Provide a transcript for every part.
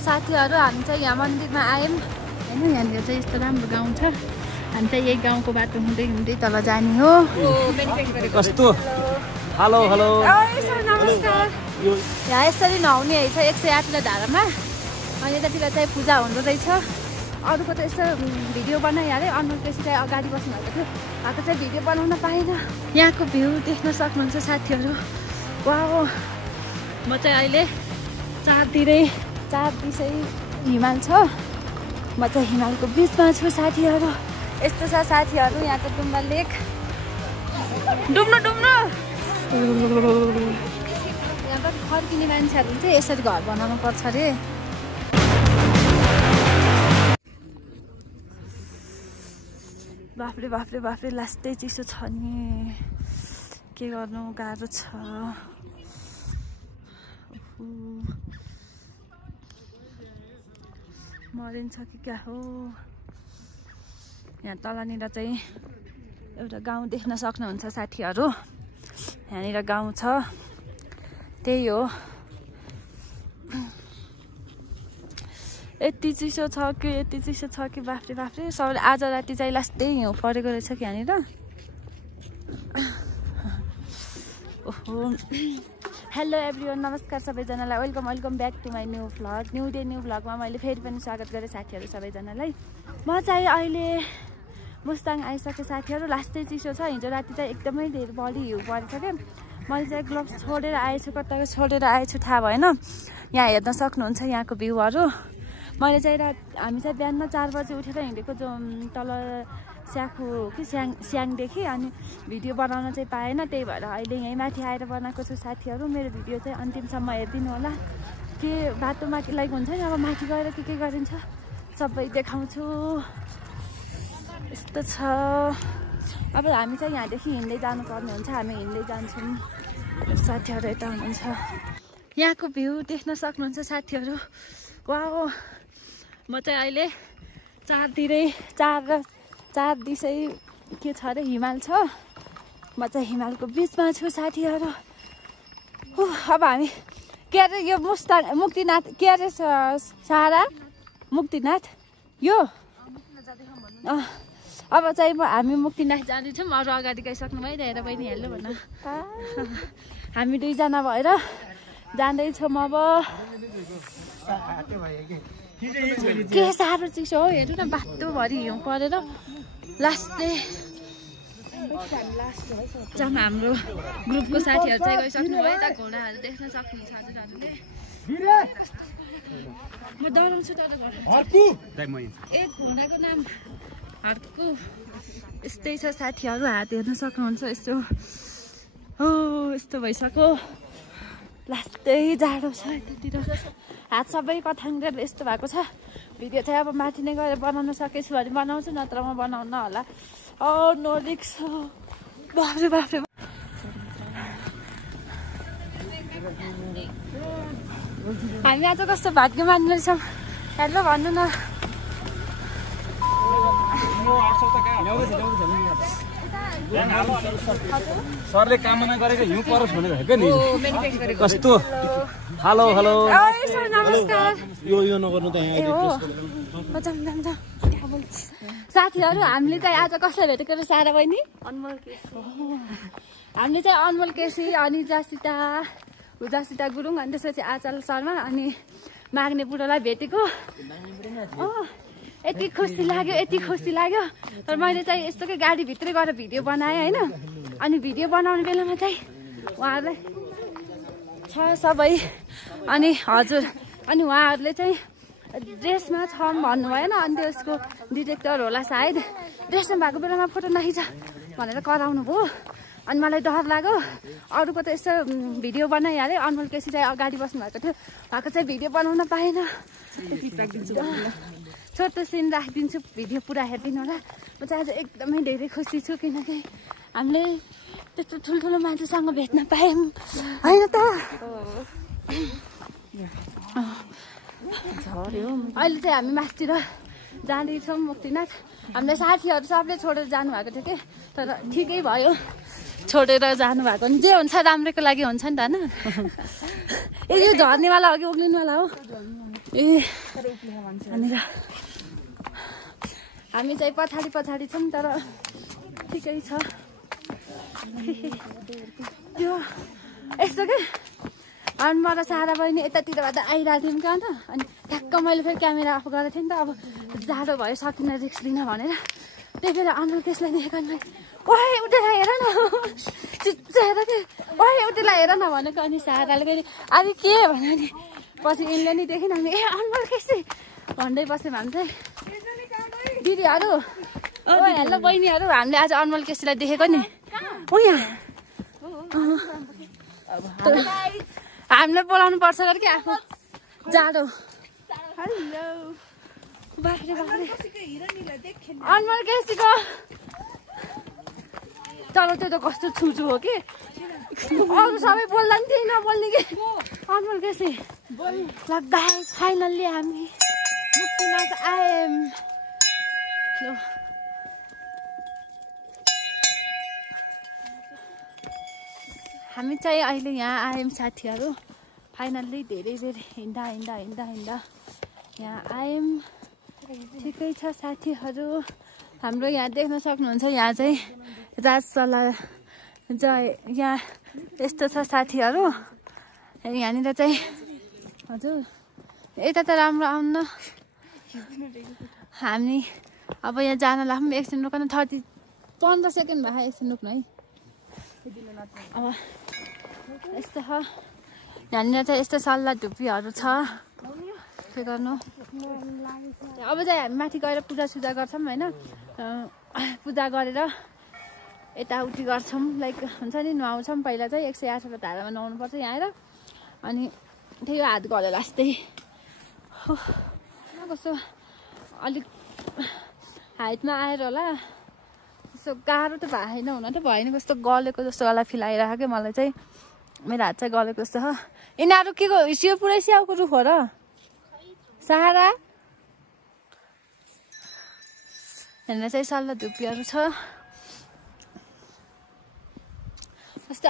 साथीहरु हामी चाहिँ यहाँ मन्दिरमा आयौं हैन। यहाँनिर चाहिँ यस्तो राम्रो गाउँ छ। हामी चाहिँ यही गाउँको बाटो हुँदै हुँदै तल जाने हो। कस्तो हेलो हेलो सर नमस्कार। यहाँ यसरी नहुने है छ 108 धारामा। अनि यतातिर चाहिँ पूजा हुँदो रहेछ। अरूको त यसो भिडियो बनाइहाले। अनमोल केसी चाहिँ अगाडि बस्नु भएको थियो। आएको चाहिँ भिडियो बनाउन पाएन। यहाँको भ्यू देख्न सक्नुहुन्छ साथीहरु। वाओ म चाहिँ अहिले चार दिशै हिमाल छ। म चाहिँ हिमालको बिचमा छु साथीहरु। यस्तो छ साथीहरु यहाँको डुम्बा लेक। डुब्नु यहाँ त फर्किने मान्छेहरु चाहिँ यसरी घर बनाउनु पर्छ रे। बाफ्रे बाफ्रे बाफ्रे लास्टै चिसो छ नि। के गर्नु गाह्रो छ। मरिन्छ कि क्या हो। यहाँ तलनिर चाहिँ एउटा गाउँ देख्न सक्नुहुन्छ साथीहरु। यहाँनिर गाउँ छ। त्यही हो। यति चिसो छ कि बाफ्रे बाफ्रे। सबैले आज राति चाहिँ लास्टै हिउँ परेको रहेछ कि यहाँनिर। ओहो हेलो एभ्रिवान नमस्कार सबैजनालाई। Welcome back to my new vlog. New day new भ्लगमा मैले फेरि पनि स्वागत गरेँ साथीहरु सबैजनालाई। म चाहिँ अहिले मुस्ताङ आइसकेँ साथीहरु। लास्टै चिसो छ। हिजो राति चाहिँ एकदमै धेरै बढी हिउँ परेछ क्या। मैले चाहिँ ग्लोभ्स छोडेर आएछु। कता छोडेर आएछु थाहा भएन। यहाँ हेर्न सक्नुहुन्छ यहाँको भ्यूहरू। मैले चाहिँ हामी चाहिँ बिहान 4 बजे उठेर हिँडेको जो तल स्याखु कि स्याङदेखि। अनि भिडियो बनाउन चाहिँ पाएन। त्यही भएर अहिले यहीँ माथि आएर बनाएको छु साथीहरु। मेरो भिडियो चाहिँ अन्तिमसम्म हेरिदिनु होला। के बाटोमा के लाइक हुन्छ नि अब माथि गएर के गरिन्छ सबै देखाउँछु। यस्तो छ। अब हामी चाहिँ यहाँदेखि हिँड्दै जानुपर्ने हुन्छ। हामी हिँड्दै जान्छौँ। साथीहरु यता हुनुहुन्छ। यहाँको भ्यू देख्न सक्नुहुन्छ साथीहरु। वाओ म चाहिँ अहिले चार दिशै के छ अरे हिमाल छ। म चाहिँ हिमालको बिचमा छु साथीहरु। अब हामी के अरे यो मुक्तिनाथ के अरे सारा मुक्तिनाथ यो अब चाहिँ हामी मुक्तिनाथ जाँदैछौँ। अरू अगाडि गइसक्नु भयो हेर बहिनी हेर्नु भन। हामी दुईजना भएर जाँदैछौँ अब। के साह्रो चिसो हो हेर्नु न। बाटोभरि हिउँ परेर लास्टै हाम्रो ग्रुपको साथीहरु चाहिँ गइसक्नु भयो। यता घोडाहरू देख्न सक्नुहुन्छ हजुरहरूले। म डराउँछु तर एक घोडाको नाम हर्कु। यस्तै छ साथीहरु। हात हेर्न सक्नुहुन्छ यस्तो हो। यस्तो भइसक्यो। लास्टै जाडो छ यतातिर। हात सबै कथाङ्गेर यस्तो भएको छ। भिडियो चाहिँ अब माथि नै गएर बनाउन सकेछु भने बनाउँछु नत्र म बनाउन होला। नो रिक्स। बाफ्रे बाफ्रे हामी आज कस्तो भाग्यमान रहेछौँ। हेलो भन्नु न। सरले कामना गरेको हिउँ परोस् भनेर हेर्को नि। कस्तो हेलो हेलो सर नमस्कार। यो नगर्नु त यहाँ साथीहरु हामीले चाहिँ आज कसलाई भेटेको र सारा बहिनी अनमोल केसी। हामीले चाहिँ अनमोल केसी अनि जासिता गुरुङ अनि त्यसपछि आचल शर्मा अनि माग्ने बुढोलाई भेटेको। यति खुसी लाग्यो। तर मैले चाहिँ यस्तोकै गाडीभित्रै गएर भिडियो बनाएँ होइन। अनि भिडियो बनाउने बेलामा चाहिँ उहाँहरूलाई छ सबै। अनि हजुर अनि उहाँहरूले चाहिँ ड्रेसमा छन् भन्नु भएन। अनि त्यसको डिरेक्टर होला सायद। ड्रेसमा भएको बेलामा फोटो नखिच भनेर कराउनु भयो। अनि मलाई डर लाग्यो। अरूको त यसो भिडियो बनाइहालेँ। अनमोल केसी चाहिँ अगाडि बस्नु भएको थियो। उहाँको चाहिँ भिडियो बनाउन पाएन। छोटो सिन राखिदिन्छु। भिडियो पुरा हेरिदिनु होला। म चाहिँ आज एकदमै धेरै खुसी छु किनकि हामीले त्यस्तो ठुल्ठुलो मान्छेसँग भेट्न पायौँ होइन त। अहिले चाहिँ हामी मास्तिर जाँदैछौँ मुक्तिनाथ। हामीले साथीहरू सबले छोडेर जानुभएको थियो कि तर ठिकै भयो छोडेर जानुभएको। नि जे हुन्छ राम्रैको लागि हुन्छ नि त होइन। यो झर्नेवाला हो कि उक्लिनेवाला हो। ए यहाँनिर हामी चाहिँ पछाडि छौँ तर ठिकै छ त्यो यस्तो के अनि म र सारा बहिनी यतातिरबाट आइरहेको थियौँ क्या त अनि ठ्याक्क मैले फेरि क्यामेरा अफ गरेको थिएँ नि त अब जाडो भयो सकिन रिक्स लिन भनेर त्यही भएर अनुल केसलाई देखेको अनि ओए उठेर हेर न चिच्चेर के ओए उठेर हेर न भनेको अनि साराले कहिले अरे के भन्यो नि पछि यिनले नि देखेन हामी ए अनुल केसी भन्दै बस्यौँ हामी चाहिँ दिदीहरू ओ हेलो बहिनीहरू हामीले आज अनुल केसीलाई देखेको नि ओ यहाँ हामीले बोलाउनु पर्छ कि आफू जाडो अनुल केसीको तर त्यो त कस्तो छुचु हो कि अरू सबै बोल्दा नि त्यही नबोल्ने कि अनुल केसी गाइस फाइनल्ली हामी मुक्तिनाथ आयौँ हामी चाहिँ अहिले यहाँ आयौँ साथीहरू फाइनल्ली धेरै बेर हिँड्दा यहाँ आयौँ ठिकै छ साथीहरू हाम्रो यहाँ देख्न सक्नुहुन्छ यहाँ चाहिँ राजसला यहाँ यस्तो छ साथीहरू यहाँनिर चाहिँ हजुर यता त राम्रो आउन हामी अब यहाँ जानलाई पनि एकछिन रोक्न 15 सेकेन्ड भए एकछिन रोक्नु है अब यस्तो छ यहाँनिर चाहिँ यस्तो सल्लाह धुप्पीहरू छ के गर्नु अब चाहिँ हामी माथि गएर पूजासुजा गर्छौँ होइन पूजा गरेर यताउति गर्छौँ लाइक हुन्छ नि नुहाउँछौँ पहिला चाहिँ 108 धारामा नुहाउनुपर्छ यहाँ आएर अनि त्यही हात गरेर जस्तै कस्तो अलिक हाइटमा आएर होला त्यस्तो गाह्रो त भएन हुन त भएन कस्तो गलेको जस्तो गला फिल आइरहेको क्या मलाई चाहिँ मेरो हात चाहिँ गलेको जस्तो छ यिनीहरू के को हिस्यो पुरै स्याउको रुख हो र सारा हेर्न चाहिँ सल्लाह धुप्पीहरू छ कस्तो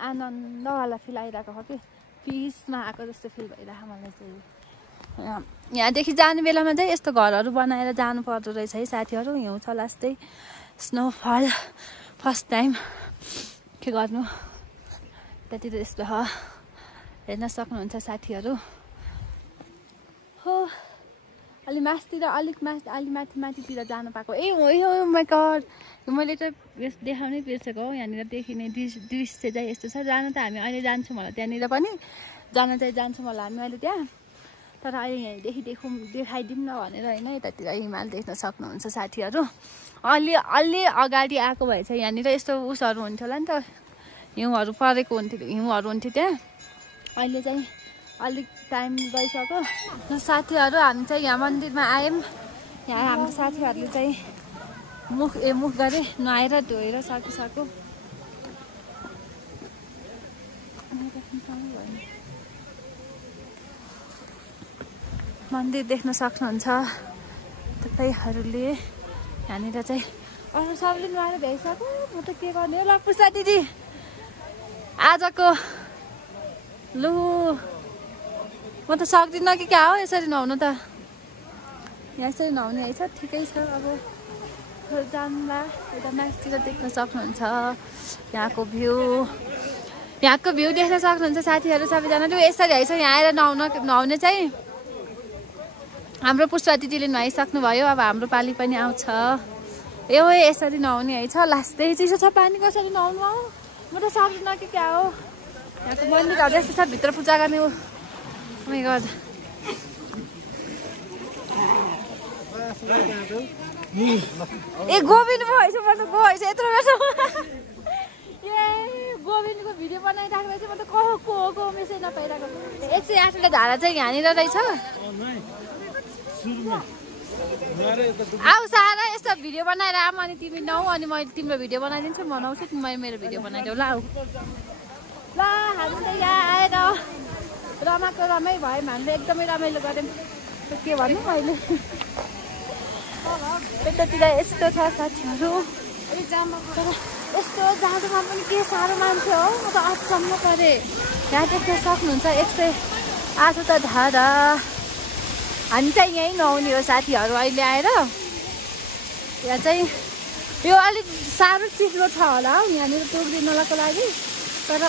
आनन्दवाला फिल आइरहेको हो कि पिसमा आएको जस्तो फिल भइरहेको मलाई चाहिँ यहाँदेखि जाने बेलामा चाहिँ यस्तो घरहरू बनाएर जानु पर्दो रहेछ है साथीहरू हिउँ छ लास्टै स्नोफल फर्स्ट टाइम के गर्नु त्यतिर यस्तो हो हेर्न सक्नुहुन्छ साथीहरू हो अलि मासतिर अलिक माथितिर जानु पाएको ए हो माई गड मैले त देखाउनै बिर्सेको हो यहाँनिर देखिने दृश्य चाहिँ यस्तो छ जान त हामी अहिले जान्छौँ होला त्यहाँनिर पनि जान्छौँ होला हामी अहिले त्यहाँ तर अहिले यहाँदेखि देखाइदिउँ न भनेर होइन यतातिर हिमाल देख्न सक्नुहुन्छ साथीहरू अलि अगाडि आएको भए चाहिँ यहाँनिर यस्तो उसहरू हुन्थ्यो होला नि त हिउँहरू परेको हुन्थ्यो त्यहाँ अहिले चाहिँ अलिक टाइम गइसक्यो साथीहरू हामी चाहिँ यहाँ मन्दिरमा आयौँ यहाँ हाम्रो साथीहरूले चाहिँ मुख गरे नुहाएर धोएर सकिसक्यो मन्दिर देख्न सक्नुहुन्छ तपाईँहरूले यहाँनिर चाहिँ अरू सबैले नुहाएर भ्याइसक्यो म त के गर्ने ल पुष्पा दिदी आजको लु म त सक्दिनँ कि क्या हो यसरी नुहाउनु त यहाँ यसरी नुहाउने है छ ठिकै छ अब जान्ला यता माथितिर देख्न सक्नुहुन्छ यहाँको भ्यू देख्न सक्नुहुन्छ साथीहरू सबैजना यसरी है छ यहाँ आएर नुहाउने चाहिँ हाम्रो पुष्पा दिदीले नुहाइसक्नु भयो अब हाम्रो पाली पनि आउँछ यसरी नुहाउने है छ लास्टै चिसो छ पानी कसरी नुहाउनु हो म त सक्दिनँ कि क्या हो यहाँको मन्दिरहरू यस्तो छ भित्र पूजा गर्ने हो my god ए गोविन्द भएछ म त गएछ यत्रो बेर ए गोविन्दको भिडियो बनाइराख्दा चाहिँ म त को मेसेज नपाइरहेको 108 धारा चाहिँ यहाँनिर रहेछ आऊ सारा यस्तो भिडियो बनाएर आऊ अनि तिमी नौ अनि मैले तिम्रो भिडियो बनाइदिन्छु म नआउँछु तिमी मेरो भिडियो बनाइदेऊ ल आऊ ल हामी त यहाँ आएर रमाइ भयो हामीले एकदमै रमाइलो गऱ्यौँ के भन्नु मैले यतातिर यस्तो छ साथीहरू यस्तो जाडोमा पनि के साह्रो मान्छे हो म त अचम्म परेँ यहाँ देख्न सक्नुहुन्छ 108 धारा हामी चाहिँ यहीँ नुहाउने हो साथीहरू अहिले आएर। यहाँ चाहिँ यो अलिक साह्रो चिप्लो छ होला हौ यहाँनिर टुक्रिनलाई लागि, तर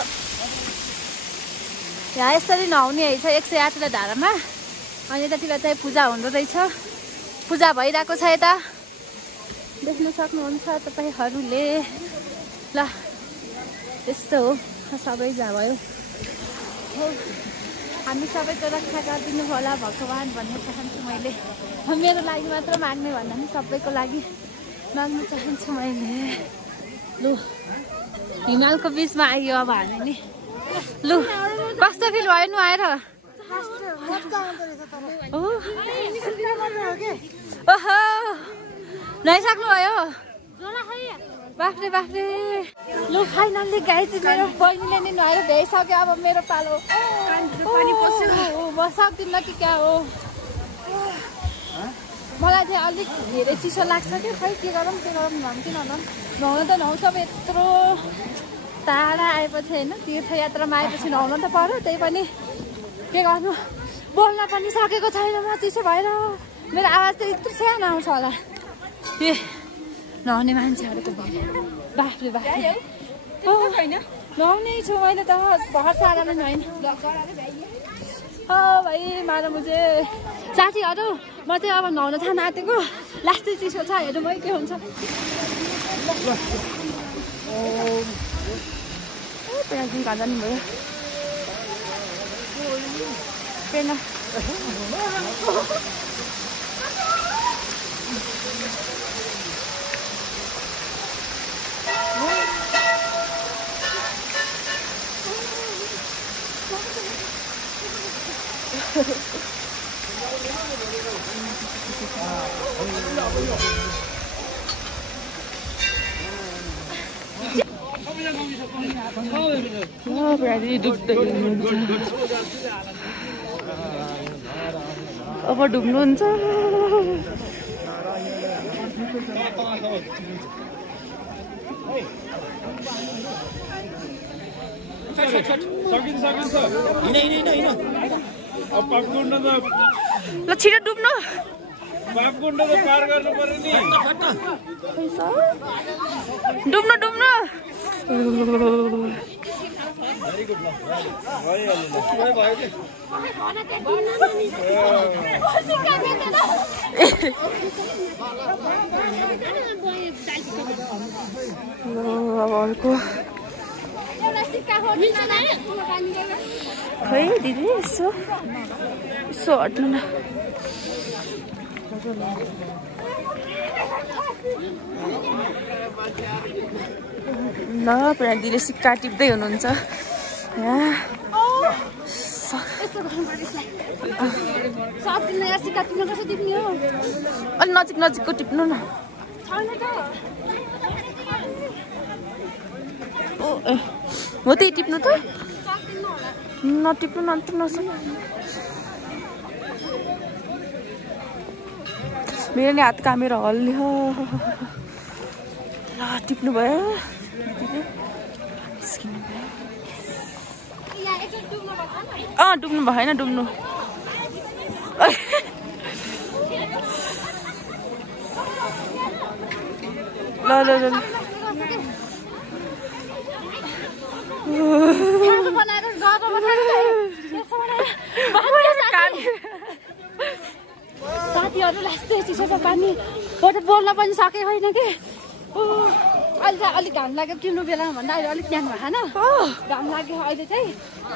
यहाँ यसरी नुहाउने है छ 108 धारामा। अनि यतातिर चाहिँ पूजा हुँदो रहेछ, पूजा भइरहेको छ यता देख्न सक्नुहुन्छ तपाईँहरूले। ल त्यस्तो हो, सबै जहाँ भयो। हामी सबैको रक्षा गरिदिनु होला भगवान् भन्ने चाहन्छु मैले। मेरो लागि मात्र माग्ने भन्दा पनि सबैको लागि माग्न चाहन्छु मैले। लु हिमालको बिचमा आइयो अब हामी नि। लु कस्तो फिल भयो नुहाएर? ओहो नुहाइसक्नुभयो? बाफ्रे बाफ्रे। लु फाइनल्ली गाइज मेरो बहिनीले नि नुहाएर भ्याइसक्यो, अब मेरो पालो। म सक्दिनँ कि क्या हो, मलाई चाहिँ अलिक धेरै चिसो लाग्छ कि, खै के गरौँ नुहाउँ कि ननुहाउँ। नुहाउनु त नुहाउँछ, अब यत्रो टाढा आएपछि होइन तीर्थयात्रामा आएपछि नुहाउनु त पर्यो। त्यही पनि के गर्नु, बोल्न पनि सकेको छैन म चिसो भएर। मेरो आवाज त यत्रो सानो आउँछ होला। ए नुहाउने मान्छेहरूको बाफ्रे बाफ्रे। नुहाउनै छु मैले त, भर सारामा नुहाइन। भाइ मार मुझे साथीहरू, म चाहिँ अब नुहाउन थाहा आँटेको। लास्टै चिसो छ, हेर्नु भयो के हुन्छ। पेनादेखि घर जानु भयो। पेना अब डुब्नुहुन्छ। ल छिटो डुब्नु, डुब्नु डुब्नु। अब अर्को खै दिदी यसो यसो हट्नु न। ल दिदीले सिक्का टिप्दै हुनुहुन्छ। अलि नजिक नजिकको टिप्नु न। हो त्यही टिप्नु त, नटिप्नु नटिप्नु। मेरो नि हात कामेर हल्लियो। ल टिप्नु भयो, डुब्नु भएन डुब्नु। ल ल ल साथीहरू लास्टै चिसो छ पानी, म त बोल्न पनि सकेको होइन कि। अहिले चाहिँ अलिक घाम लाग्यो तिम्रो बेलामा भन्दा अहिले अलिक ज्ञान भएन, घाम लाग्यो अहिले चाहिँ।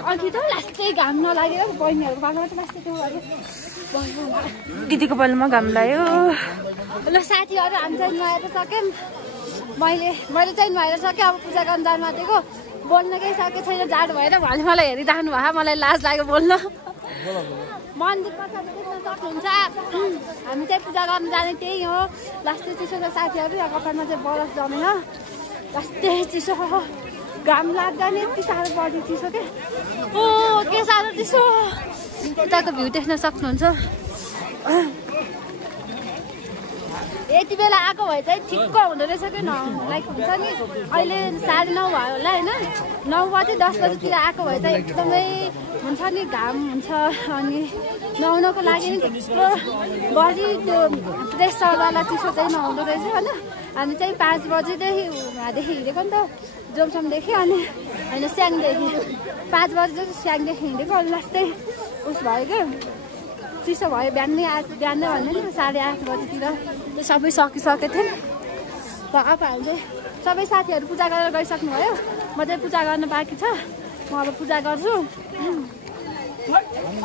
अघि त लास्टै घाम नलागेर बहिनीहरूको बाबामा त लास्टै त्यो भयो। दिदीको बेलामा घाम लाग्यो। ल साथीहरू हामी चाहिँ नुहाएर सक्यौँ। मैले चाहिँ नुहाएर सकेँ, अब पूजा गर्न जानु आँटेको। बोल्न केही सकेको छैन, जाडो भएर उहाँले मलाई हेरिराख्नु भयो, मलाई लाज लाग्यो बोल्न। मन्दिर पछाडि देख्न सक्नुहुन्छ, हामी चाहिँ पूजा गर्न जाने त्यही हो। लास्टै चिसो छ साथीहरू, यहाँ कपालमा चाहिँ बरफ जमेन, लास्टै चिसो। घाम लाग्दा नि यति साह्रो बढी चिसो के, के साह्रो चिसो। उताको भ्यू देख्न सक्नुहुन्छ। यति बेला आएको भए चाहिँ ठिक्क हुँदो रहेछ कि लाइक हुन्छ नि। अहिले 9:30 भयो होला होइन, 9 बजी 10 बजीतिर आएको भए चाहिँ एकदमै हुन्छ नि घाम हुन्छ अनि नुहाउनको लागि नि त्यत्रो बढी त्यो प्रेसरवाला चिसो चाहिँ नहुँदो रहेछ होइन हामी चाहिँ 5 बजीदेखि वहाँदेखि हिँडेको नि त जोमसमदेखि अनि होइन स्याङदेखि 5 बजी चाहिँ स्याङदेखि हिँडेको अनि लास्टै उस भयो क्या चिसो भयो बिहानै भन्दा नि 8:30 बजीतिर त्यो सबै सकिसकेको थिएँ र अब हामी चाहिँ सबै साथीहरू पूजा गरेर गइसक्नुभयो म चाहिँ पूजा गर्न बाँकी छ म अब पूजा गर्छु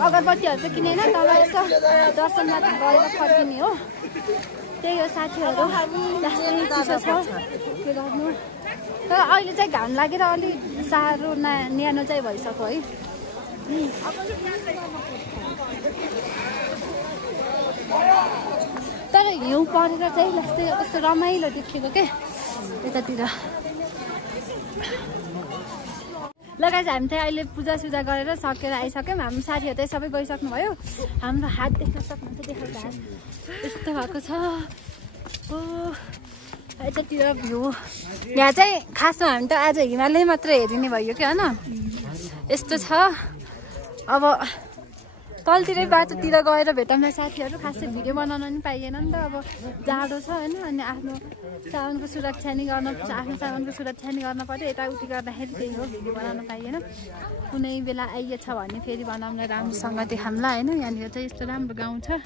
अगरबत्तीहरू चाहिँ किनेन तल यसो दर्शनमा गरेर फर्किने हो त्यही हो साथीहरू लास्टै चिसो छ के गर्नु तर अहिले चाहिँ घाम लागेर अलिक साह्रो न्यानो चाहिँ भइसक्यो है तर हिउँ परेर चाहिँ लास्टै कस्तो रमाइलो देखेको के यतातिर लगाएर हामी चाहिँ अहिले पूजासुजा गरेर सकेर आइसक्यौँ हाम्रो साथीहरू चाहिँ सबै गइसक्नुभयो हाम्रो हात देख्न सक्नुहुन्छ देखाएको हात यस्तो भएको छ ओ यतातिर भ्यू यहाँ चाहिँ खासमा हामी त आज हिमालय मात्र हेरिने भयो कि होइन यस्तो छ अब तलतिरै बाटोतिर गएर भेटौँला साथीहरू खासै भिडियो बनाउन नि पाइएन नि त अब जाडो छ होइन अनि आफ्नो सामानको सुरक्षा नि गर्न आफ्नो सामानको सुरक्षा नि गर्न पर्यो यताउति गर्दाखेरि त्यही हो भिडियो बनाउन पाइएन कुनै बेला आइएछ भने फेरि बनाउँला राम्रोसँग देखाउँला होइन यहाँनिर चाहिँ यस्तो राम्रो गाउँ छ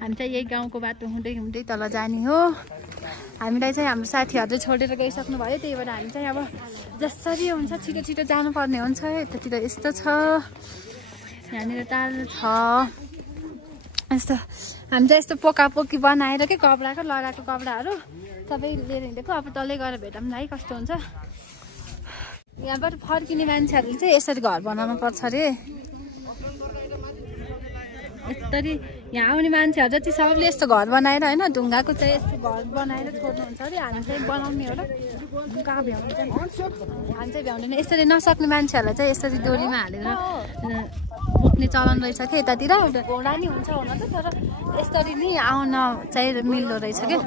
हामी चाहिँ यही गाउँको बाटो हुँदै हुँदै तल जाने हो हामीलाई चाहिँ हाम्रो साथीहरूले छोडेर गइसक्नु भयो त्यही भएर हामी चाहिँ अब जसरी हुन्छ छिटो छिटो जानुपर्ने हुन्छ यतातिर यस्तो छ यहाँनिर टाढो छ यस्तो हामी चाहिँ यस्तो पोकापोकी बनाएर के कपडाको लगाएको कपडाहरू सबै लिएर हिँडेको अब तलै गएर भेटौँ है कस्तो हुन्छ यहाँबाट फर्किने मान्छेहरूले चाहिँ यसरी घर बनाउनु पर्छ अरे यसरी यहाँ आउने मान्छेहरू जति सबैले यस्तो घर बनाएर होइन ढुङ्गाको चाहिँ यस्तो घर बनाएर छोड्नुहुन्छ अरे हामी चाहिँ बनाउने हो र कहाँ भ्याउँदैन हामी चाहिँ भ्याउँदैन यसरी नसक्ने मान्छेहरूलाई चाहिँ यसरी डोरीमा हालेर उठ्ने चलन रहेछ कि यतातिर घोडा नि हुन्छ हुन त तर यसरी नि आउन चाहिँ मिल्दो रहेछ क्या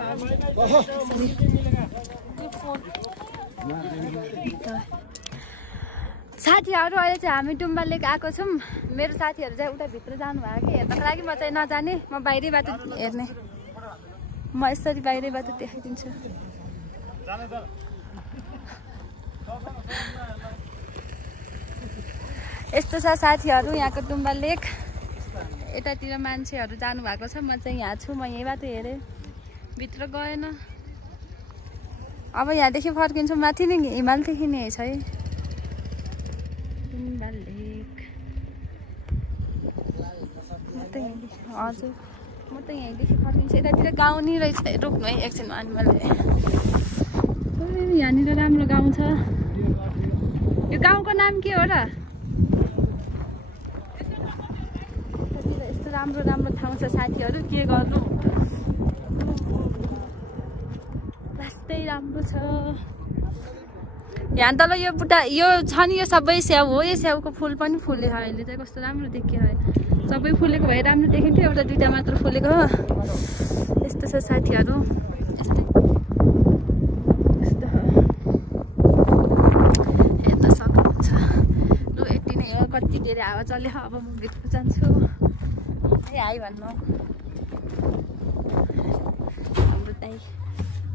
साथीहरू अहिले चाहिँ हामी डुम्बा लेक आएको छौँ मेरो साथीहरू चाहिँ उता भित्र जानुभयो कि हेर्नको लागि म चाहिँ नजाने म बाहिरै बाटो हेर्ने म यसरी बाहिरै बाटो देखाइदिन्छु यस्तो छ साथीहरू यहाँको डुम्बा लेक यतातिर मान्छेहरू जानुभएको छ म चाहिँ यहाँ छु म यही बाटो हेरेँ भित्र गएन अब यहाँदेखि फर्किन्छु माथि नै हिमाल देखिने छ है डुम्बा लेक हजुर म त यहीँदेखि फर्किन्छु यतातिर गाउँ नै रहेछ रोक्नु है एकछिनमा अनि मैले यहाँनिर राम्रो गाउँ छ यो गाउँको नाम के हो र राम्रो राम्रो ठाउँ छ साथीहरू के गर्नु रास्तै राम्रो छ यहाँ तल यो बुट्टा यो छ नि यो सबै स्याउ हो यो स्याउको फुल पनि फुलेको अहिले चाहिँ कस्तो राम्रो देखियो सबै फुलेको भए राम्रो देखिन्थ्यो एउटा दुइटा मात्र फुलेको हो यस्तो छ साथीहरू यस्तै हेर्न सक्नुहुन्छ लु यति नै हो कति के अरे हावा चल्यो अब म भित्र जान्छु हाई भन्नु हाम्रो दाइ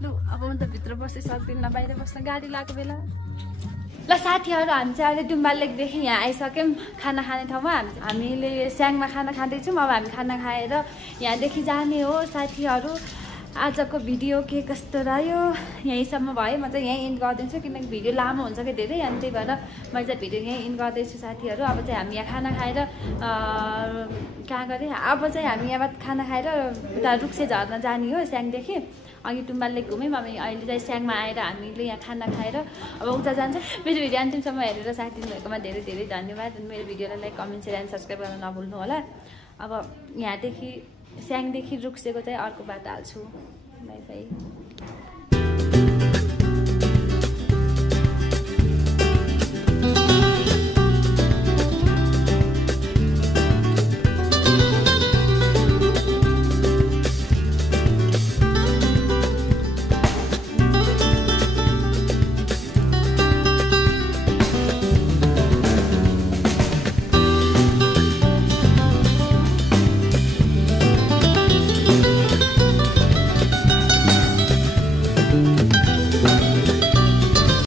लु अब म त भित्र बस्नै सक्दिनँ बाहिर बस्न गाडी लगाएको बेला ल साथीहरू हामी चाहिँ अहिले डुम्बा लेकदेखि यहाँ आइसक्यौँ खाना खाने ठाउँमा हामीले स्याङमा खाना खाँदैछौँ अब हामी खाना खाएर यहाँदेखि जाने हो साथीहरू आजको भिडियो के कस्तो रह्यो यहीँसम्म भयो म चाहिँ यहीँ इन्ड गरिदिन्छु किनकि भिडियो लामो हुन्छ कि धेरै अनि त्यही भएर मैले चाहिँ भिडियो यहीँ इन्ड गर्दैछु साथीहरू अब चाहिँ हामी यहाँ खाना खाएर कहाँ गरेँ अब चाहिँ हामी यहाँबाट खाना खाएर उता रुक्से झर्न जाने हो स्याङदेखि अघि डुम्बा लेक घुम्यौँ अब अहिले चाहिँ स्याङमा आएर हामीले यहाँ खाना खाएर अब उता जान्छ मेरो भिडियो अन्तिमसम्म हेरेर साथ दिनुभएकोमा धेरै धेरै धन्यवाद मेरो भिडियोलाई like comment share and subscribe गर्न नभुल्नु होला अब यहाँदेखि स्याङदेखि रुक्सेको चाहिँ अर्को बाटो हाल्छु बाई बाई